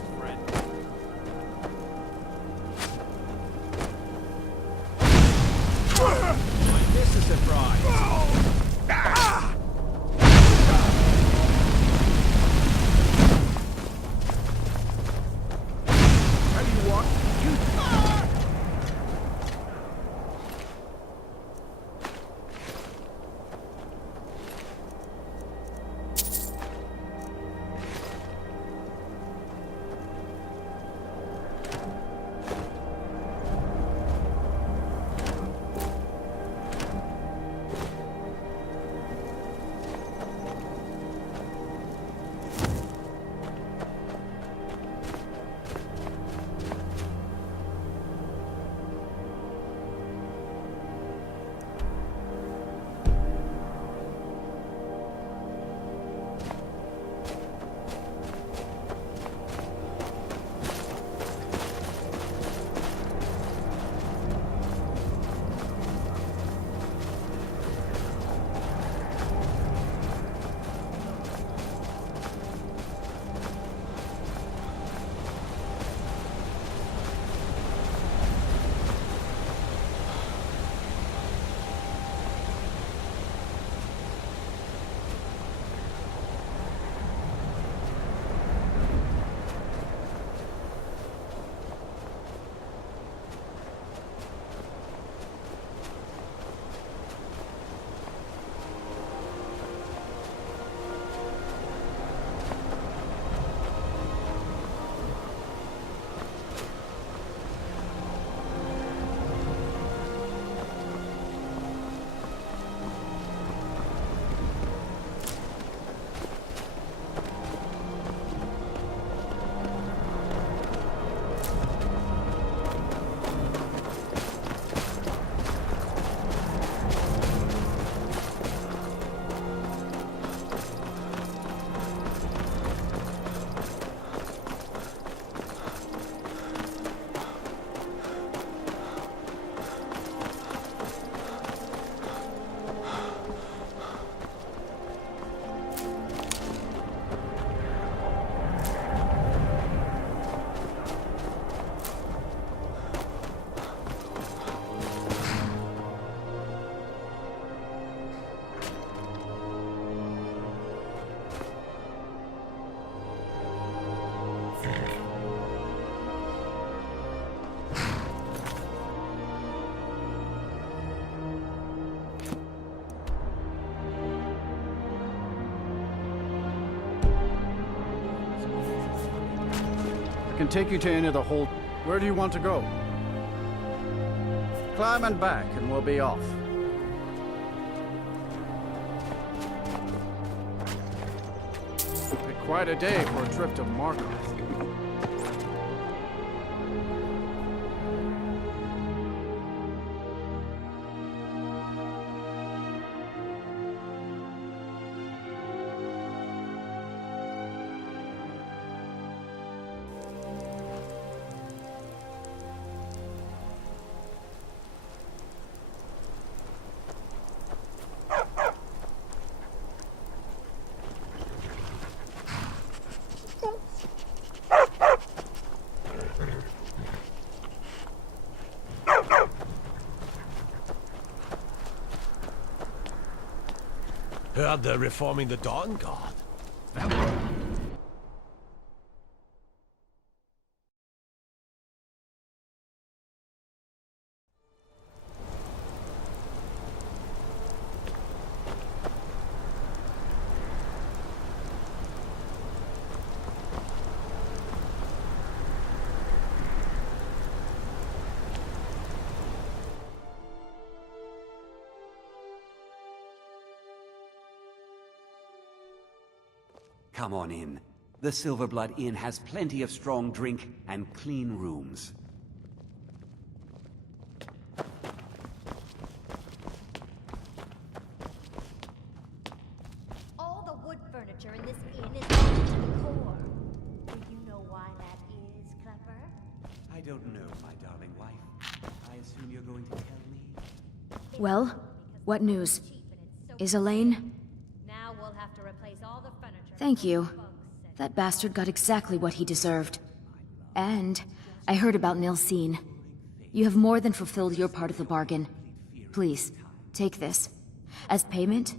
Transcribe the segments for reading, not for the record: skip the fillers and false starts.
best friend. This is a surprise. How do you walk? Can take you to any of the hold. Where do you want to go? Climb and back, and we'll be off. Be quite a day for a trip to Morrowind. Heard they're reforming the Dawn Guard. Come on in. The Silverblood Inn has plenty of strong drink and clean rooms. All the wood furniture in this inn is rotten to the core. Do you know why that is, Clever? I don't know, my darling wife. I assume you're going to tell me? Well, what news? Is Elaine? Now we'll have to replace all the furniture. Thank you. That bastard got exactly what he deserved. And I heard about Nilsine. You have more than fulfilled your part of the bargain. Please, take this. As payment,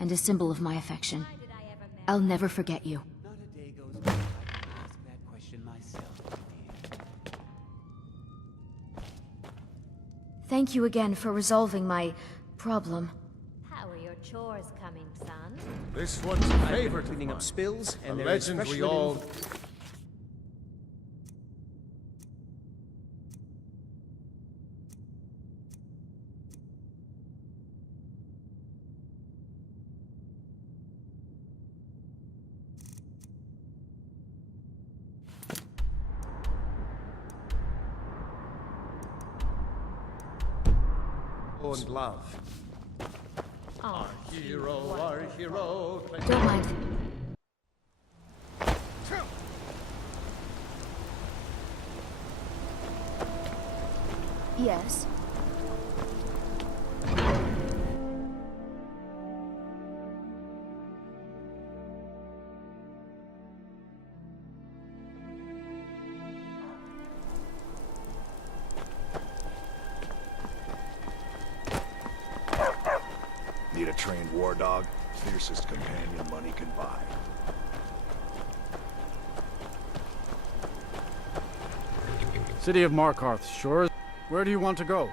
and a symbol of my affection. I'll never forget you. Not a day goes by I don't ask that question myself, dear. Thank you again for resolving my problem. How are your chores coming, son? This one's a favorite. Cleaning up spills, A and they're legend we especially all... and love. Oh, Our hero. Don't mind. Yes? Need a trained war dog? Fiercest companion money can buy. City of Markarth, sure. Where do you want to go?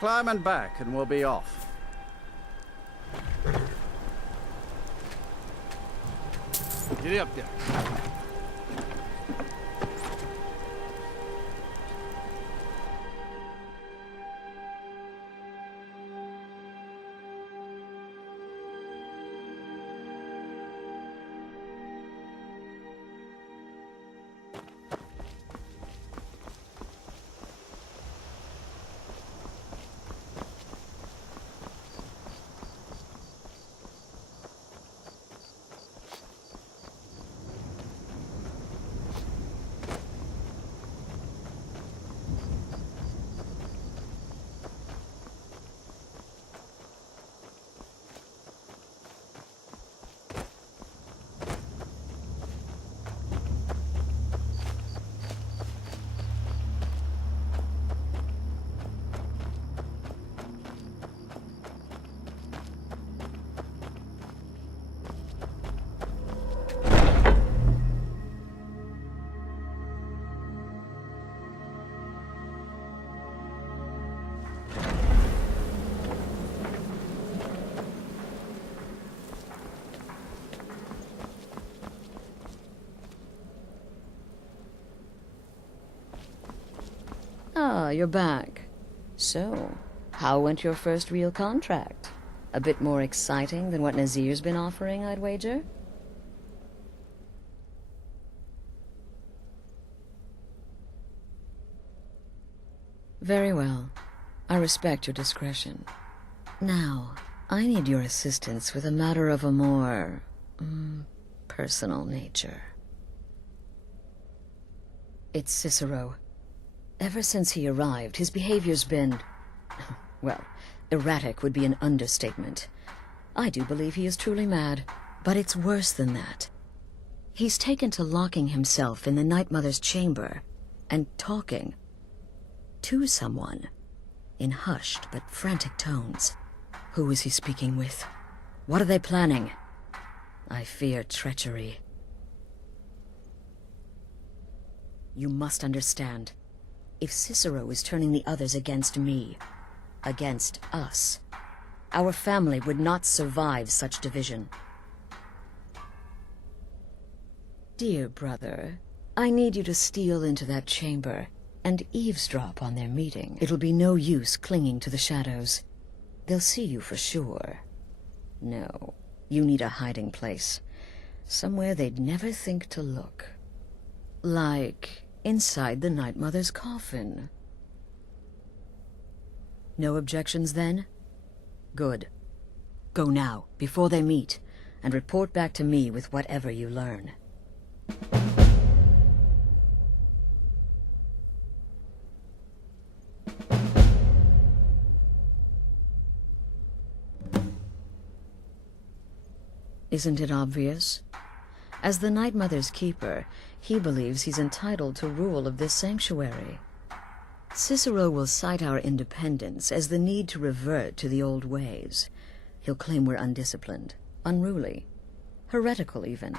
Climb and back, and we'll be off. Get up there. Ah, you're back. So, how went your first real contract? A bit more exciting than what Nazir's been offering, I'd wager? Very well. I respect your discretion. Now, I need your assistance with a matter of a more... personal nature. It's Cicero. Ever since he arrived, his behavior's been... well, erratic would be an understatement. I do believe he is truly mad, but it's worse than that. He's taken to locking himself in the Night Mother's chamber and talking to someone in hushed but frantic tones. Who is he speaking with? What are they planning? I fear treachery. You must understand. If Cicero is turning the others against me, against us, our family would not survive such division. Dear brother, I need you to steal into that chamber and eavesdrop on their meeting. It'll be no use clinging to the shadows. They'll see you for sure. No, you need a hiding place. Somewhere they'd never think to look. Like inside the Night Mother's coffin. No objections then? Good. Go now, before they meet, and report back to me with whatever you learn. Isn't it obvious? As the Night Mother's keeper, He believes he's entitled to rule of this sanctuary. Cicero will cite our independence as the need to revert to the old ways. He'll claim we're undisciplined, unruly, heretical even.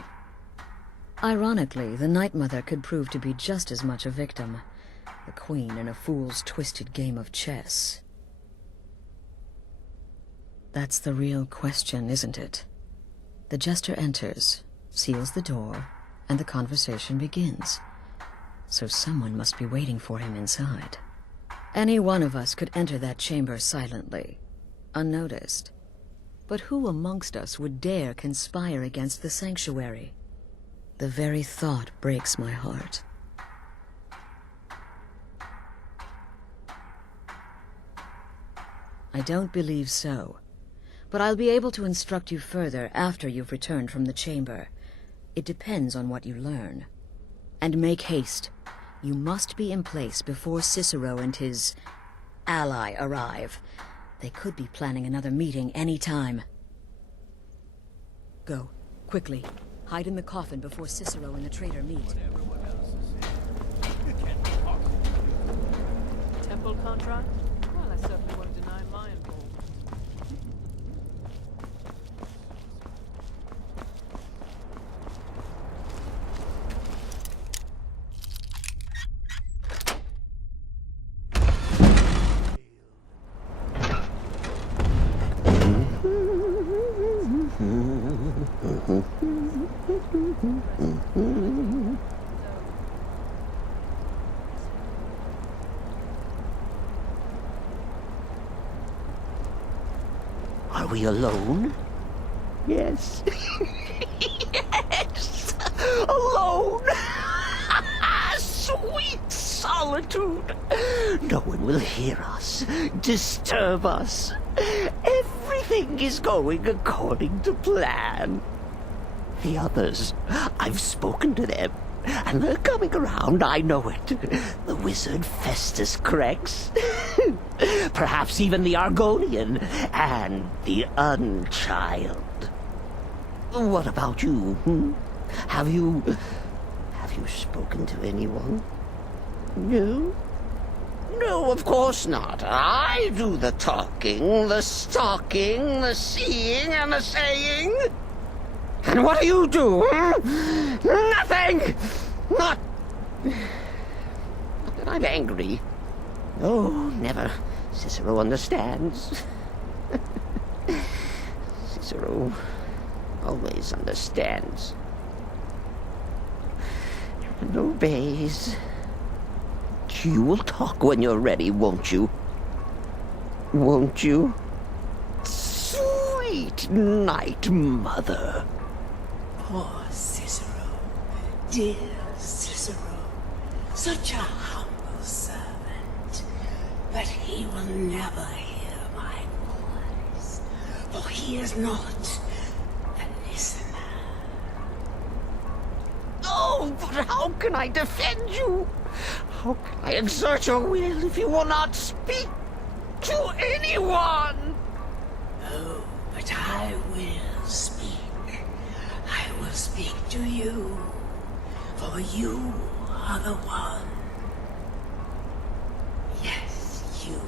Ironically, the Night Mother could prove to be just as much a victim, the queen in a fool's twisted game of chess. That's the real question, isn't it? The jester enters, seals the door, and the conversation begins. So someone must be waiting for him inside. Any one of us could enter that chamber silently, unnoticed. But who amongst us would dare conspire against the sanctuary? The very thought breaks my heart. I don't believe so. But I'll be able to instruct you further after you've returned from the chamber. It depends on what you learn. And make haste. You must be in place before Cicero and his ally arrive. They could be planning another meeting any time. Go, quickly. Hide in the coffin before Cicero and the traitor meet. Temple contract? Well, I certainly won't deny my involvement. Are we alone? Yes. Yes! Alone! Sweet solitude! No one will hear us, disturb us. Everything is going according to plan. The others, I've spoken to them, and they're coming around, I know it. The wizard Festus Crex. Perhaps even the Argonian, and the Unchild. What about you, Have you spoken to anyone? No? No, of course not. I do the talking, the stalking, the seeing, and the saying. And what do you do, Nothing! Not that I'm angry. Oh, never. Cicero understands. Cicero always understands. And obeys. You will talk when you're ready, won't you? Won't you? Sweet Night Mother. Poor Cicero. Dear Cicero. Such a humble servant. But he will never hear my voice. For he is not a listener. Oh, but how can I defend you? How can I exert your will if you will not speak to anyone? Oh, but I will speak. I will speak to you. For you are the one. Yes, you.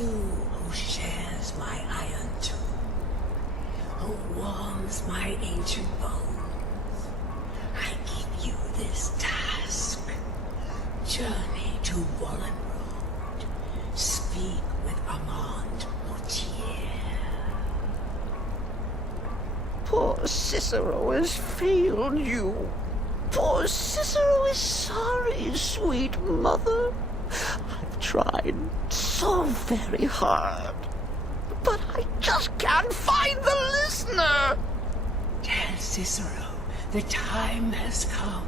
You who shares my iron tomb. Who warms my ancient bones. I give you this task. Journey to Wallen Road. Speak with Armand Mortier. Poor Cicero has failed you. Poor Cicero is sorry, sweet mother. I've tried so very hard, but I just can't find the listener. Tell Cicero the time has come.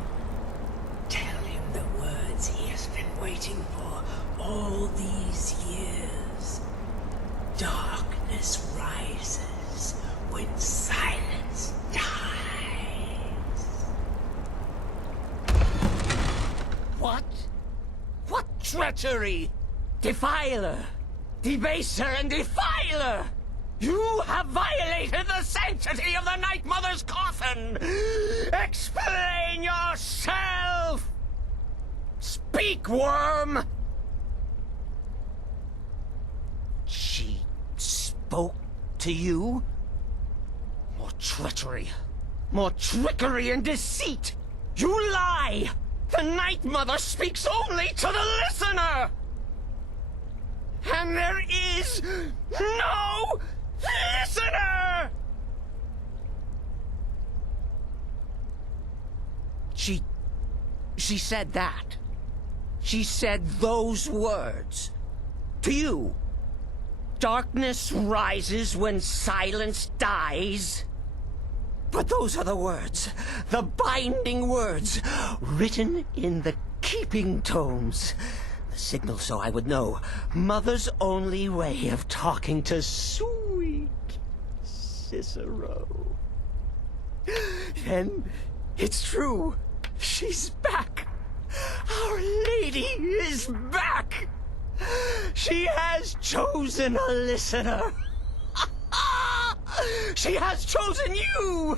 Tell him the words he has been waiting for all these years. Darkness rises when silence dies. What? What treachery? Defiler! Debaser and defiler! You have violated the sanctity of the Night Mother's coffin! Explain yourself! Speak, worm! She spoke to you? More treachery. More trickery and deceit! You lie! The Night Mother speaks only to the listener! And there is no listener! She said that. She said those words. To you. Darkness rises when silence dies. But those are the words, the binding words, written in the keeping tomes. The signal so I would know. Mother's only way of talking to sweet Cicero. And it's true. She's back. Our Lady is back. She has chosen a listener. She has chosen you!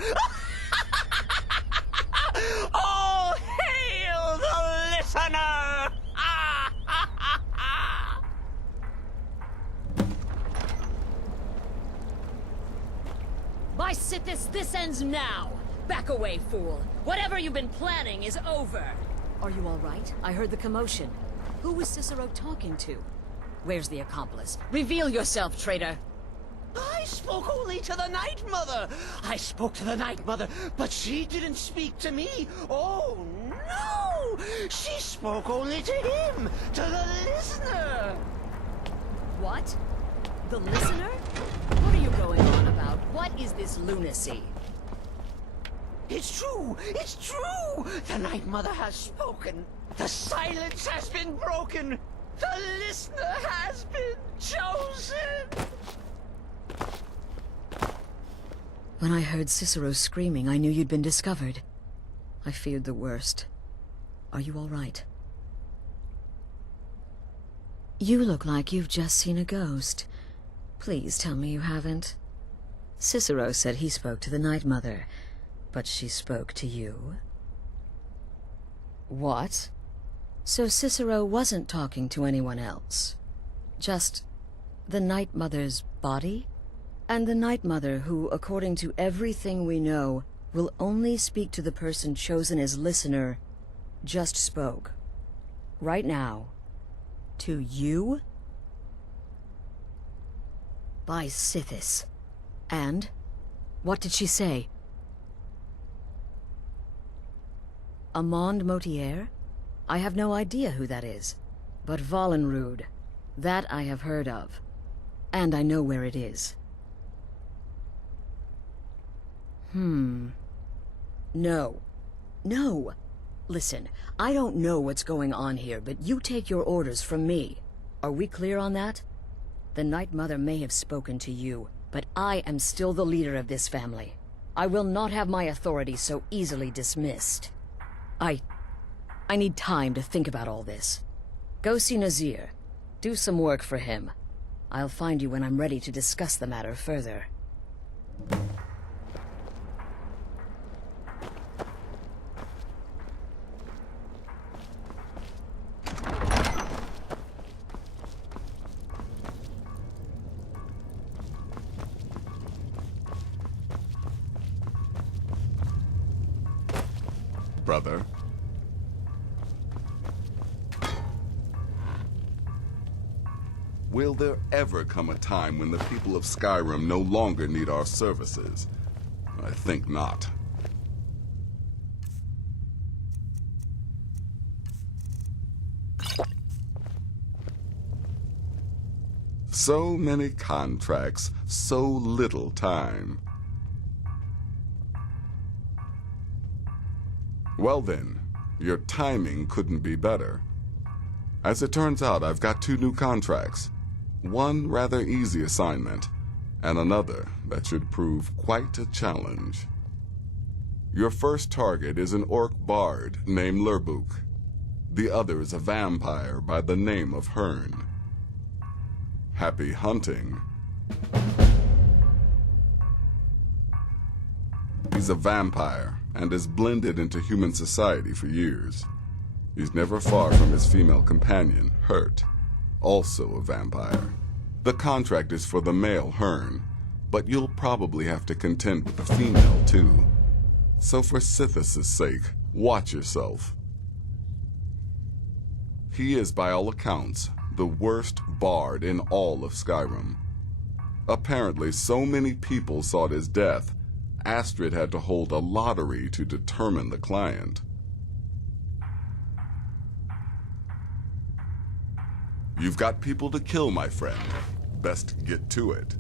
All hail the listener! By Sithis, this ends now! Back away, fool! Whatever you've been planning is over! Are you all right? I heard the commotion. Who was Cicero talking to? Where's the accomplice? Reveal yourself, traitor! I spoke only to the Night Mother! I spoke to the Night Mother, but she didn't speak to me! Oh, no! She spoke only to him! To the listener! What? The listener? What are you going on about? What is this lunacy? It's true! It's true! The Night Mother has spoken! The silence has been broken! The listener has been chosen! When I heard Cicero screaming, I knew you'd been discovered. I feared the worst. Are you all right? You look like you've just seen a ghost. Please tell me you haven't. Cicero said he spoke to the Night Mother, but she spoke to you? What? So Cicero wasn't talking to anyone else? Just the Night Mother's body? And the Night Mother, who, according to everything we know, will only speak to the person chosen as listener, just spoke. Right now. To you? By Sithis. And? What did she say? Amand Motier? I have no idea who that is. But Valenrud, that I have heard of. And I know where it is. No. No! Listen, I don't know what's going on here, but you take your orders from me. Are we clear on that? The Night Mother may have spoken to you, but I am still the leader of this family. I will not have my authority so easily dismissed. I need time to think about all this. Go see Nazir. Do some work for him. I'll find you when I'm ready to discuss the matter further. Brother. Will there ever come a time when the people of Skyrim no longer need our services? I think not. So many contracts, so little time. Well then, your timing couldn't be better. As it turns out, I've got 2 new contracts. One rather easy assignment, and another that should prove quite a challenge. Your first target is an orc bard named Lurbuk. The other is a vampire by the name of Hearn. Happy hunting. He's a vampire and has blended into human society for years. He's never far from his female companion, Hurt, also a vampire. The contract is for the male Hearn, but you'll probably have to contend with the female too. So for Sithis' sake, watch yourself. He is, by all accounts, the worst bard in all of Skyrim. Apparently, so many people sought his death, Astrid had to hold a lottery to determine the client. You've got people to kill, my friend. Best get to it.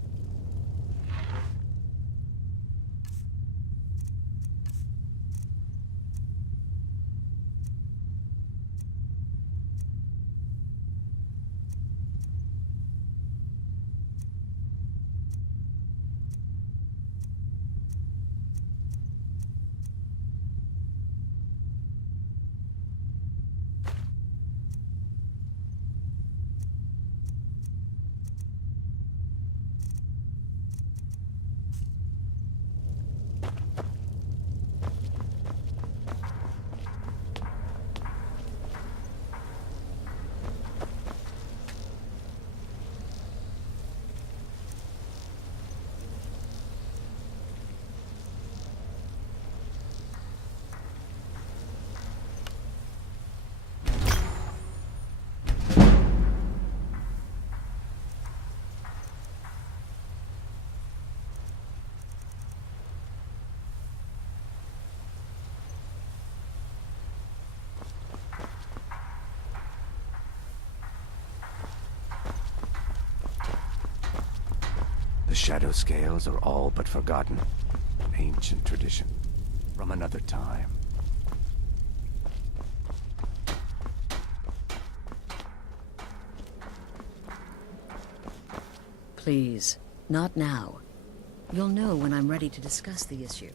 The shadow scales are all but forgotten. An ancient tradition from another time. Please, not now. You'll know when I'm ready to discuss the issue.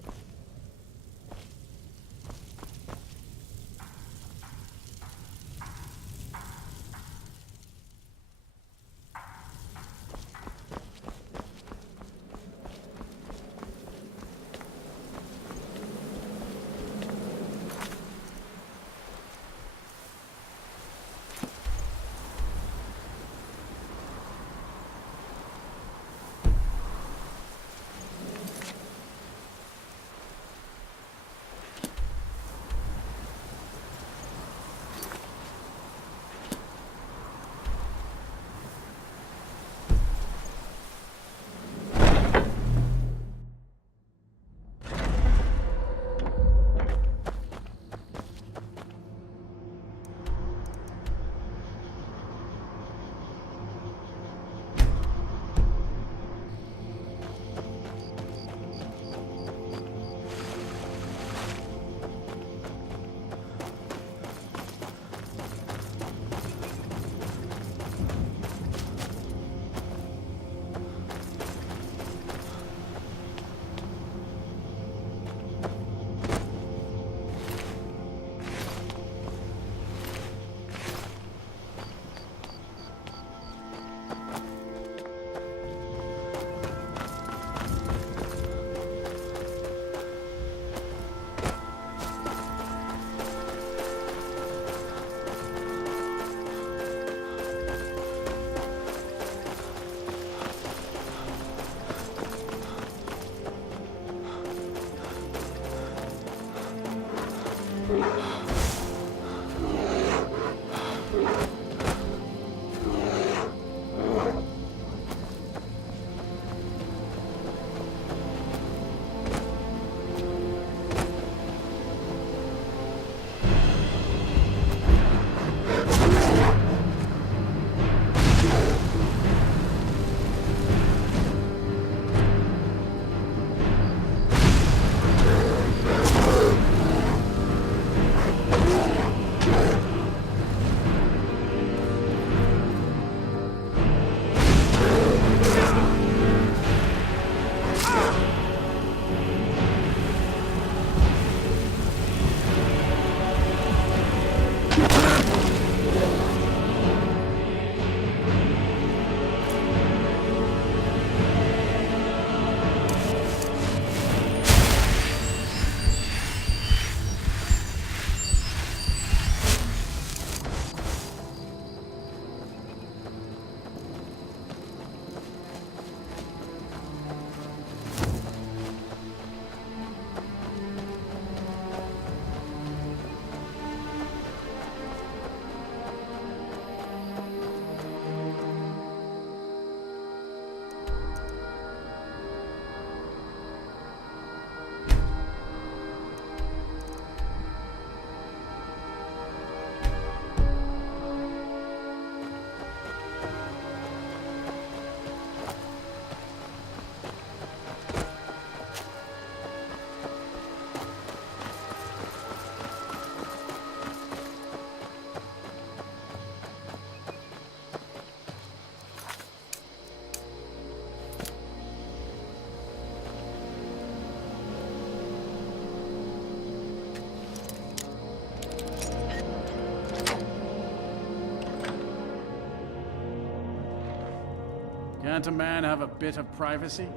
Can't a man have a bit of privacy?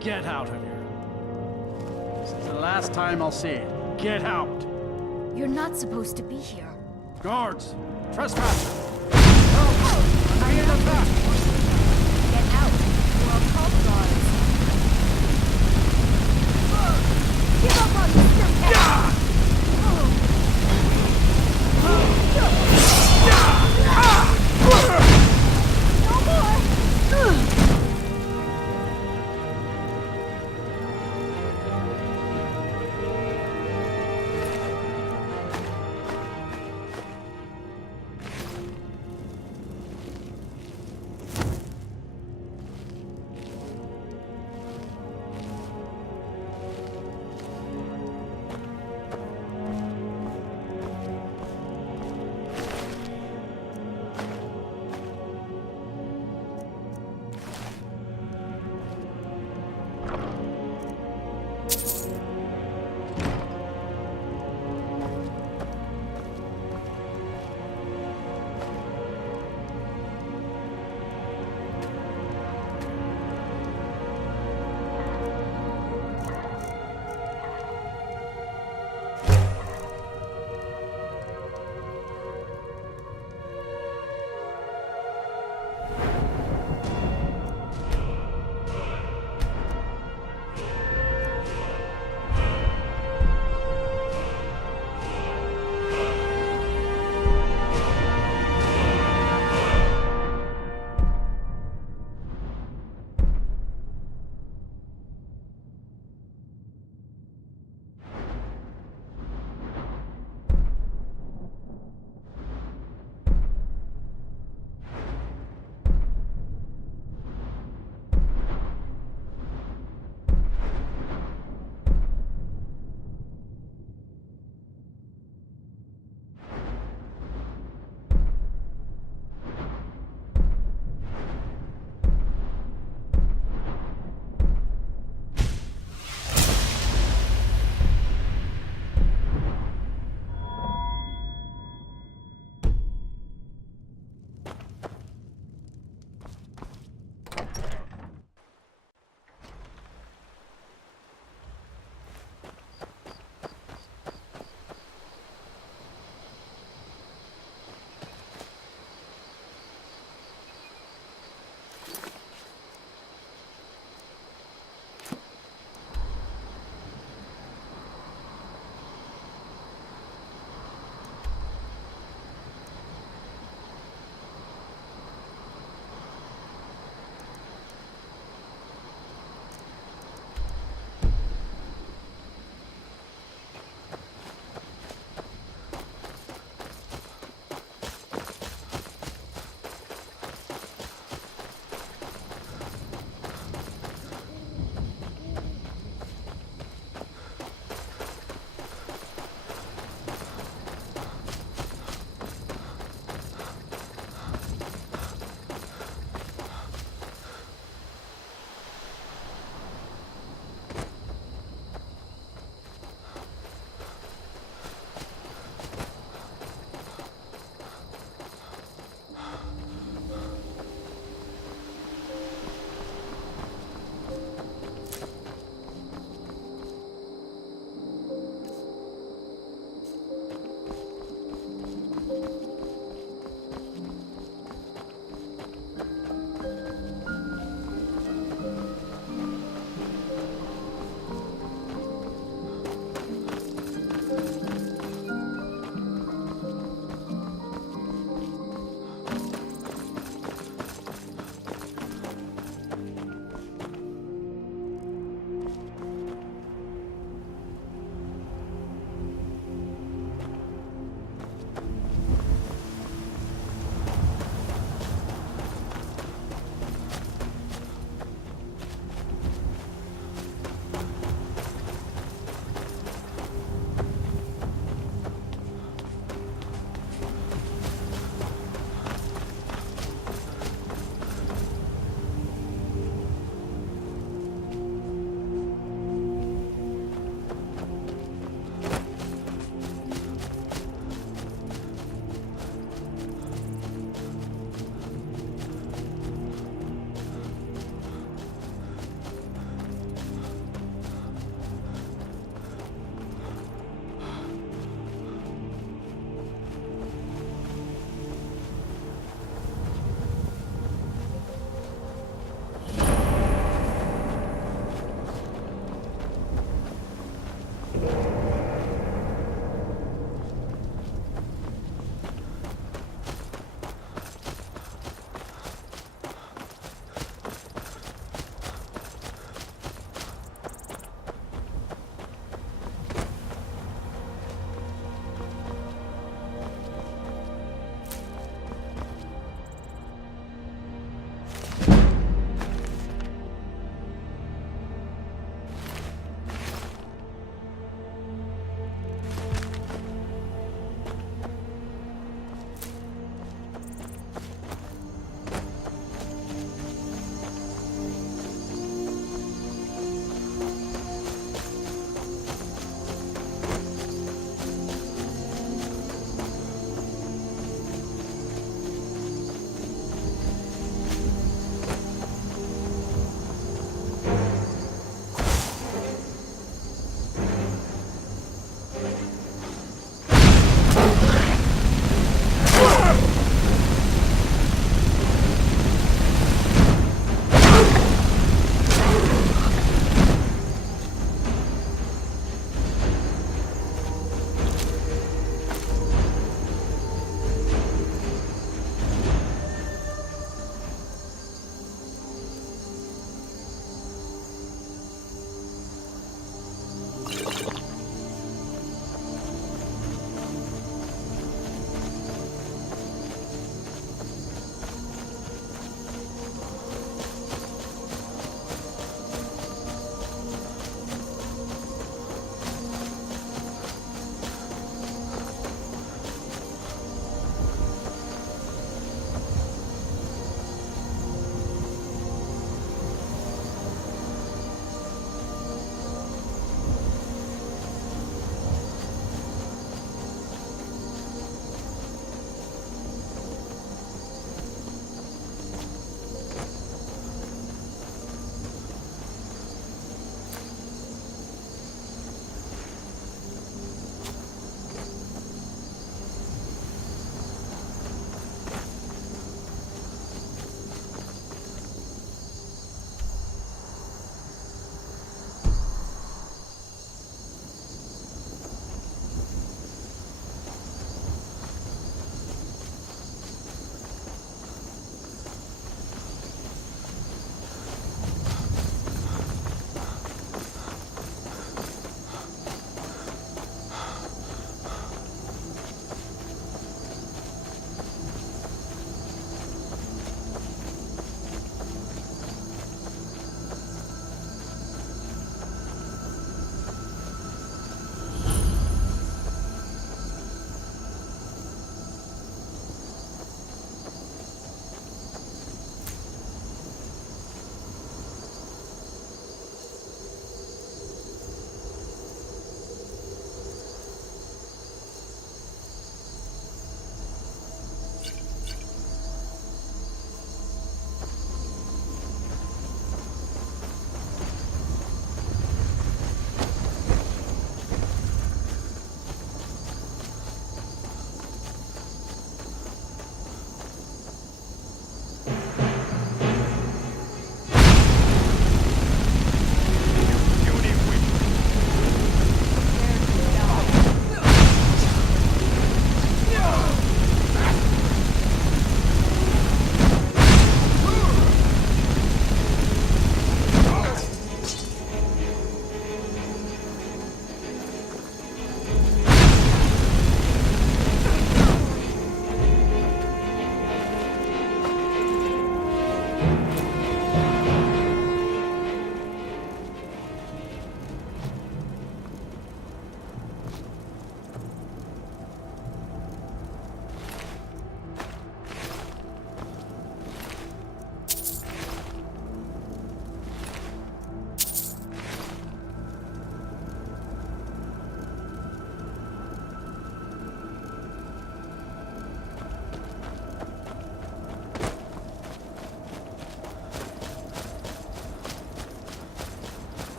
Get out of here. This is the last time I'll see it. Get out! You're not supposed to be here. Guards! Trespasser! Help! I'm being attacked! Get out. You are called guards. Give up on me, Silk! No more!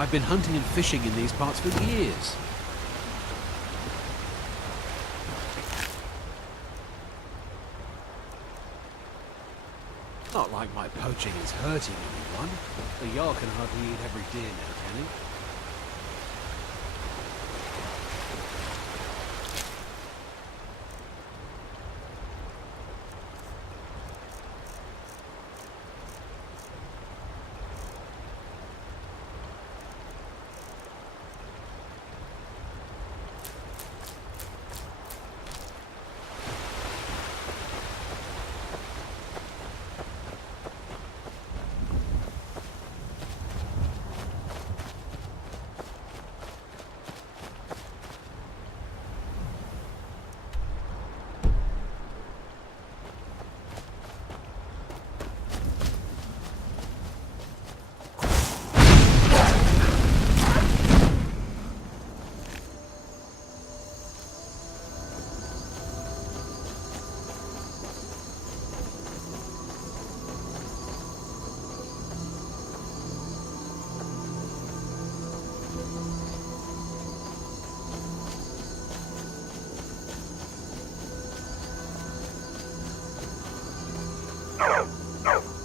I've been hunting and fishing in these parts for years. Not like my poaching is hurting anyone. The Jarl can hardly eat every deer now, can he?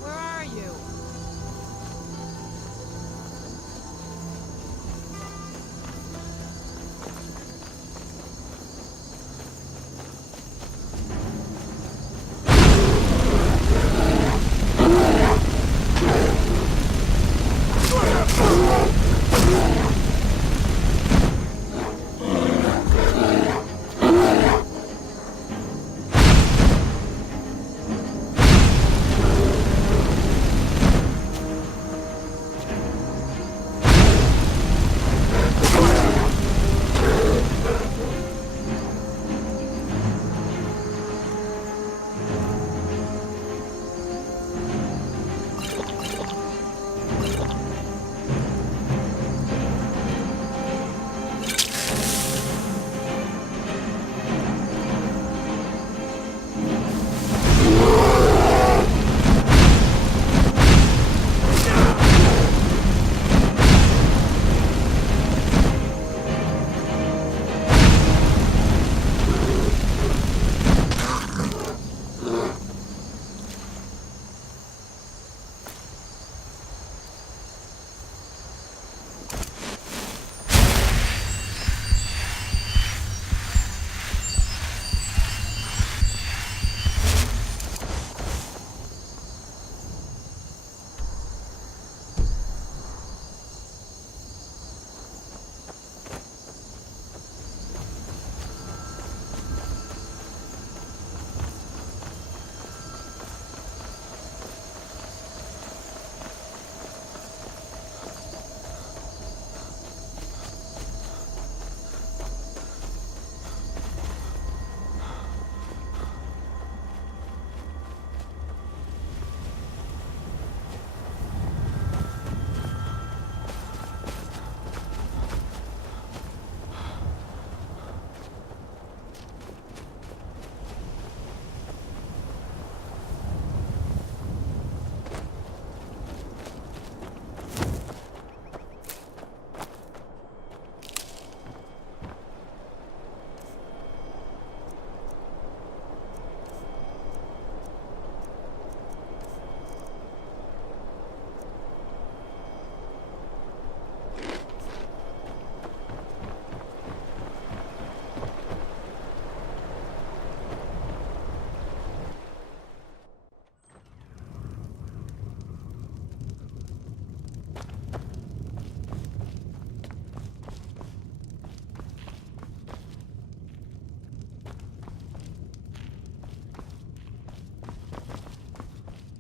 Where are you?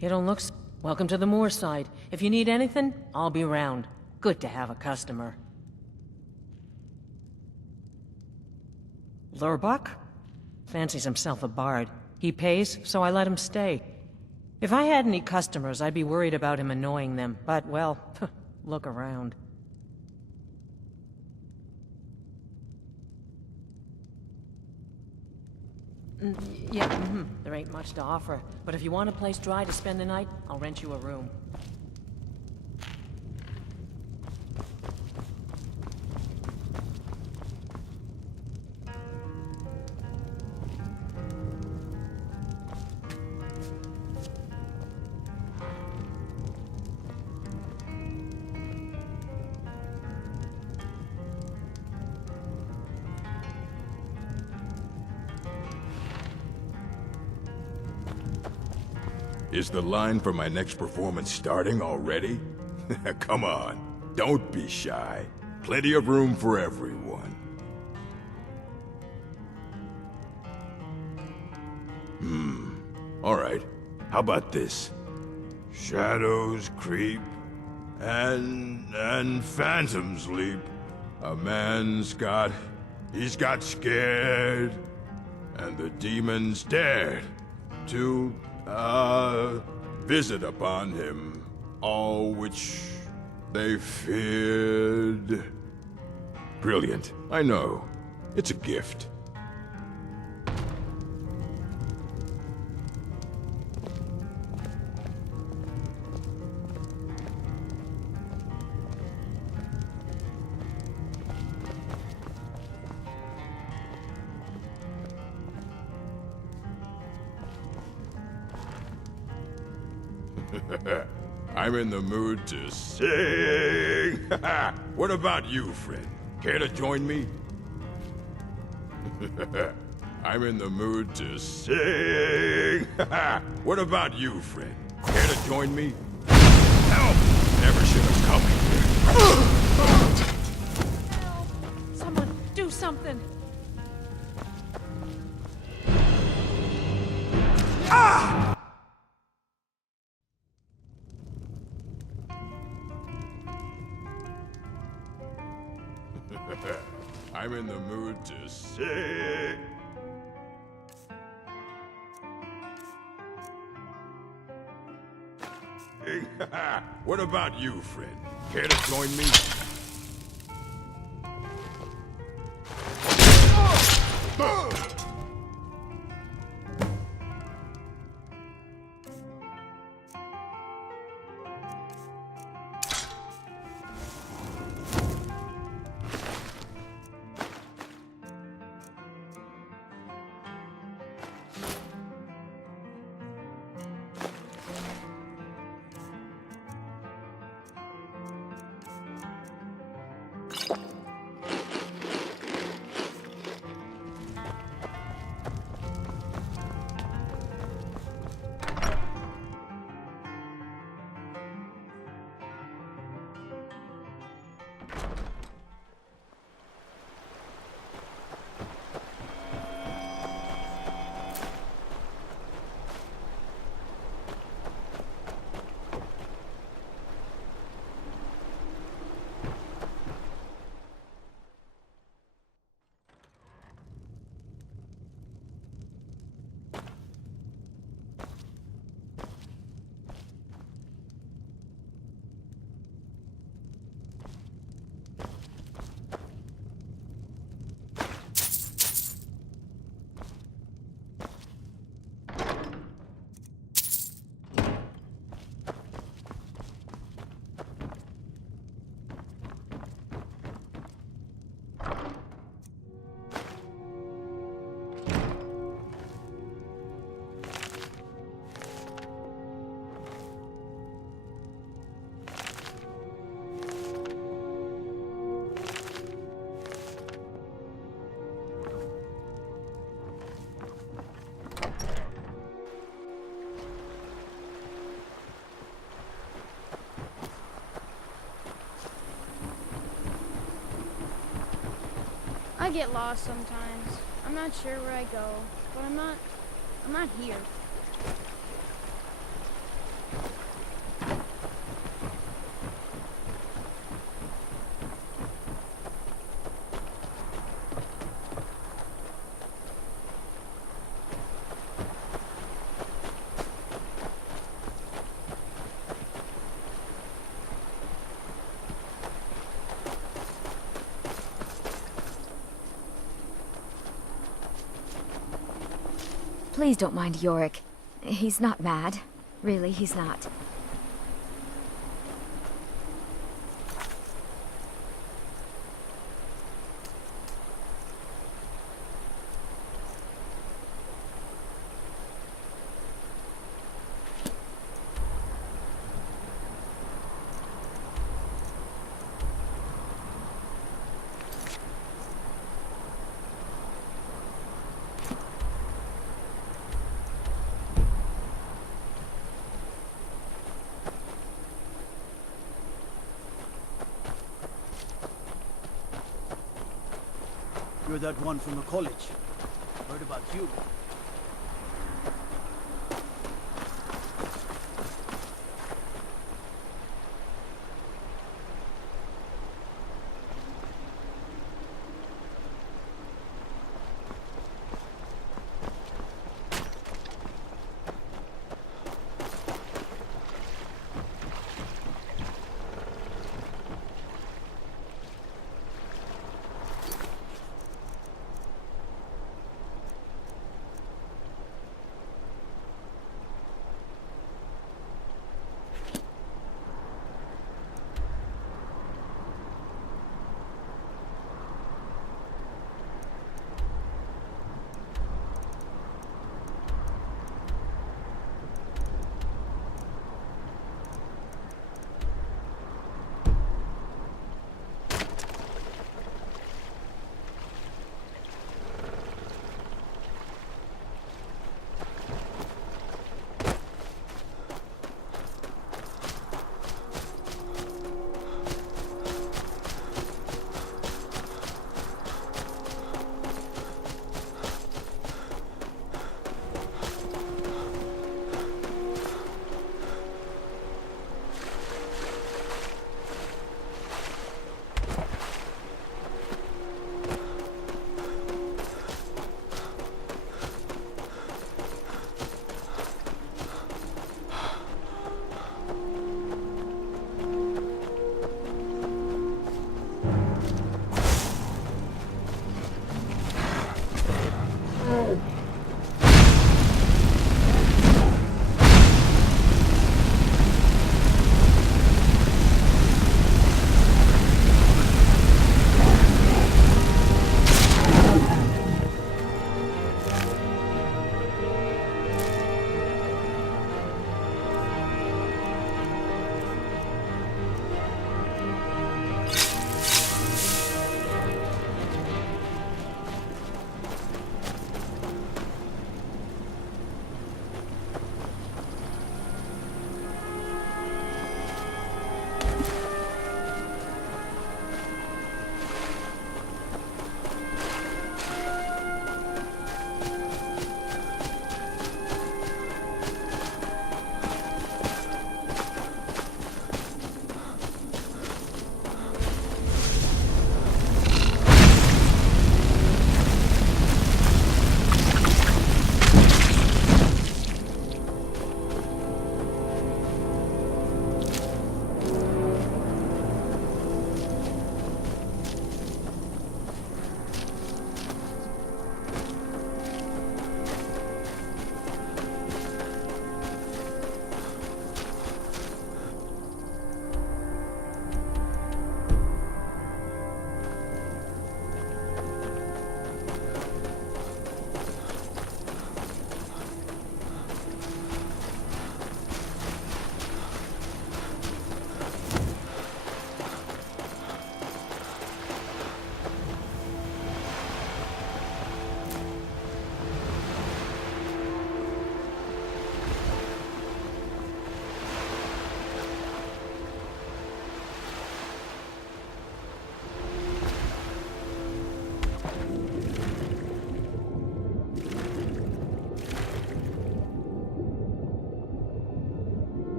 You don't look welcome to the moorside. If you need anything, I'll be around. Good to have a customer. Lurbuck? Fancies himself a bard. He pays, so I let him stay. If I had any customers, I'd be worried about him annoying them. But, well, look around. Yeah, there ain't much to offer. But if you want a place dry to spend the night, I'll rent you a room. Is the line for my next performance starting already? Come on, don't be shy. Plenty of room for everyone. All right. How about this? Shadows creep, and phantoms leap. A man's he's got scared, and the demons dared to, visit upon him all which they feared. Brilliant, I know. It's a gift. I'm in the mood to sing. What about you, friend? Care to join me? I'm in the mood to sing. What about you, friend? Care to join me? Help! Never should have come here. Help! Someone, do something! Ah! I'm in the mood to sing. What about you, friend? Care to join me? I get lost sometimes. I'm not sure where I go, but I'm not here. Please don't mind Yorick. He's not mad. Really, he's not. You're that one from the college. Heard about you.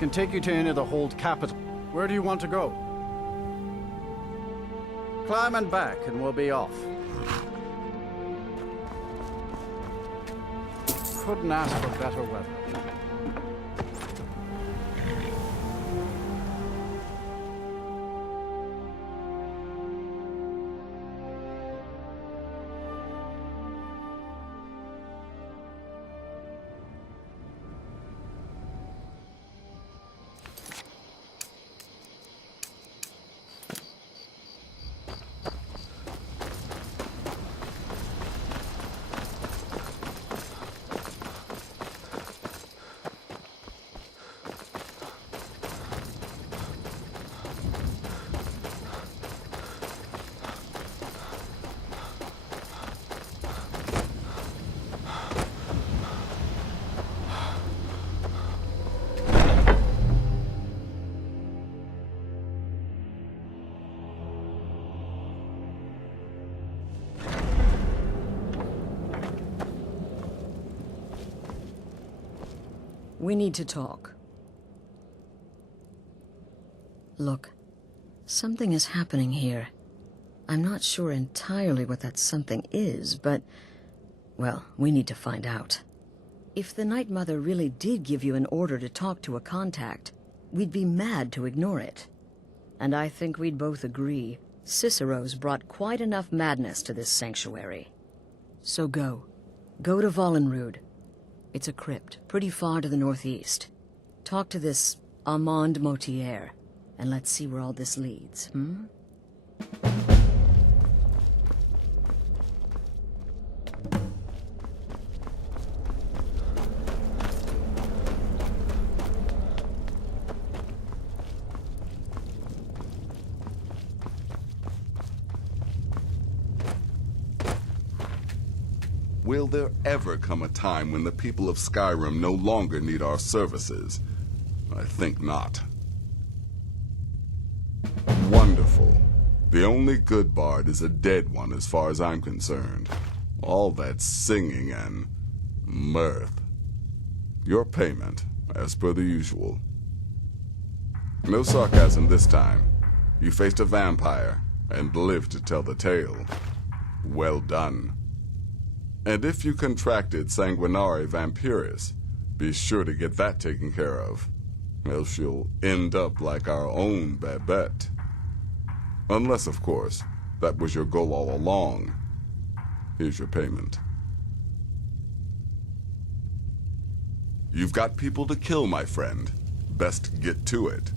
can take you to any of the hold capital. Where do you want to go? Climb and back, and we'll be off. Couldn't ask for better weather. We need to talk. Look, something is happening here. I'm not sure entirely what that something is, but, well, we need to find out. If the Night Mother really did give you an order to talk to a contact, we'd be mad to ignore it. And I think we'd both agree, Cicero's brought quite enough madness to this sanctuary. So go. Go to Vollenrude. It's a crypt, pretty far to the northeast. Talk to this Armand Motier, and let's see where all this leads, hmm? Will there ever come a time when the people of Skyrim no longer need our services? I think not. Wonderful. The only good bard is a dead one as far as I'm concerned. All that singing and mirth. Your payment, as per the usual. No sarcasm this time. You faced a vampire and lived to tell the tale. Well done. And if you contracted Sanguinare Vampiris, be sure to get that taken care of, else you'll end up like our own Babette. Unless, of course, that was your goal all along. Here's your payment. You've got people to kill, my friend. Best get to it.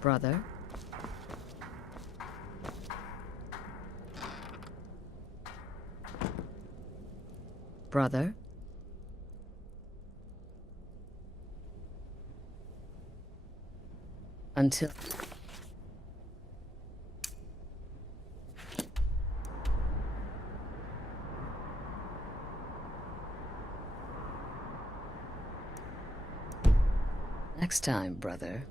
Brother? Brother? Until... Next time, brother.